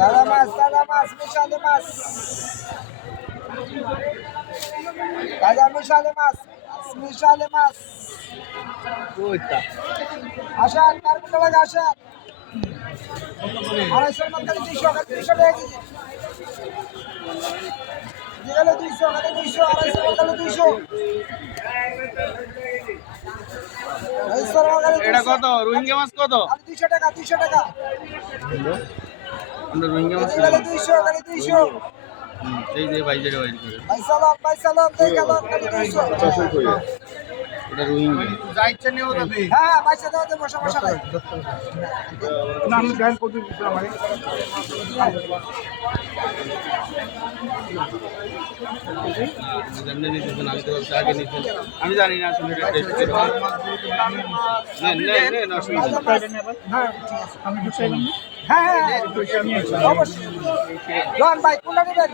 তাজা মাছ মিশালে মাছ তাজা মিশালে মাছ আসান কার কোটা লাগে আসান 250 মত করে 200 টাকা কেজি দিলে 200 টাকা 200 250 এটা কত রোহিঙ্গা মাছ কত 200 টাকা আমরা রোহিঙ্গা মাছ দিলে 200 টাকা 200 এই যে ভাই যেটা বাইরে করে ভাই সালাম দেই গেলাম 200 এটা রোহিঙ্গা যা ইচ্ছা নিও যাবে হ্যাঁ পয়সা দাও দেব সমস্যা নাই না আমি গান করতে দিছিলাম আমি যেমনি নিতেছেন আমি তো আগে নিতেন আমি জানি না আসলে এটা টেস্ট করে না অসুবিধা হ্যাঁ আমি ঢুকাই নিই হ্যাঁ অবশ্যই জন ভাই কোনটা নেবেন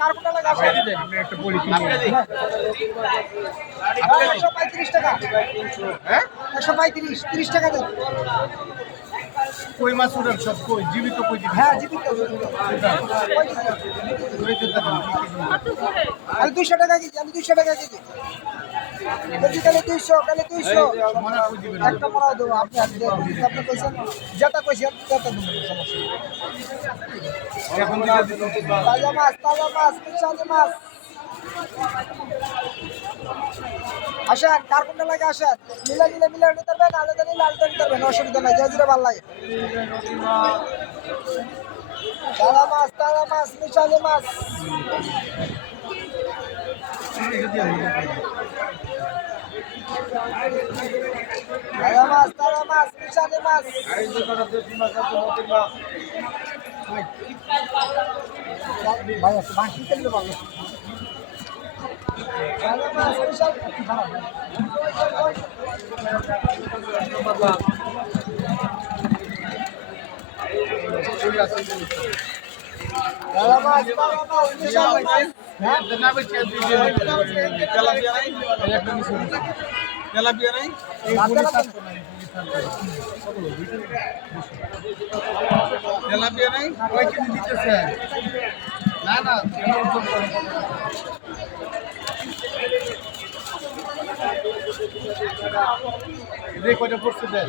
কার কোনটা লাগাবে আমি একটা পলিথিন আপনি দিন 135 টাকা হ্যাঁ 135 30 টাকা দেন কই মাছ উড়ান সব কই জীবিত কই দিবি হ্যাঁ জীবিত আর 200 টাকা কেজি আমি 200 টাকা কেজি কালে 200 মনে কই দিবেন একটা মারা দেবো আপনি আপনি কইছেন যেটা কইছেন যেটা দেবো সমস্যা এখন দিতে দিতে তাজা মাছ মিশালে মাছ আসেন কার কোনটা লাগে আসেন মিলে নিতে পারবেন আলাদা নিতে পারবেন অসুবিধা নাই যেটা ভালো লাগে তাজা মাছ মিশালে মাছ তাজা মাছ মিশালে মাছ ভাই আছে বাকি তেল ভালো তাজা মাছ মিশালে তেলাপিয়া নাই তেলাপিয়া নাই কয় কেজি দিতেছে না না রে কয়টা পড়ছে দেন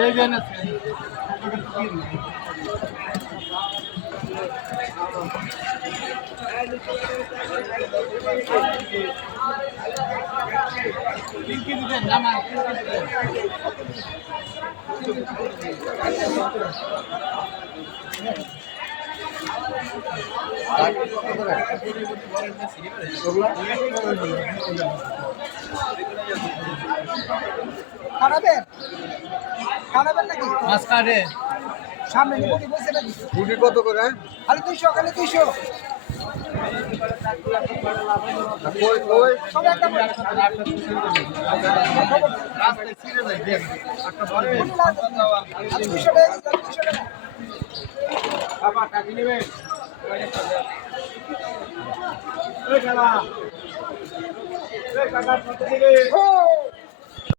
এই জানা কি দিবেন নামা খানাবেন নাকি মাছ কাটে সামনে নিবি বসে নাকি গুটি কত করে খালি 200 কই কই সব একটা রাস্তায় ছিঁড়ে যায় দেখ একটা বড় 200 টাকা 200 টাকা বাবা কাটি নেবে এই খেলা এই কাকা কত দিবে ও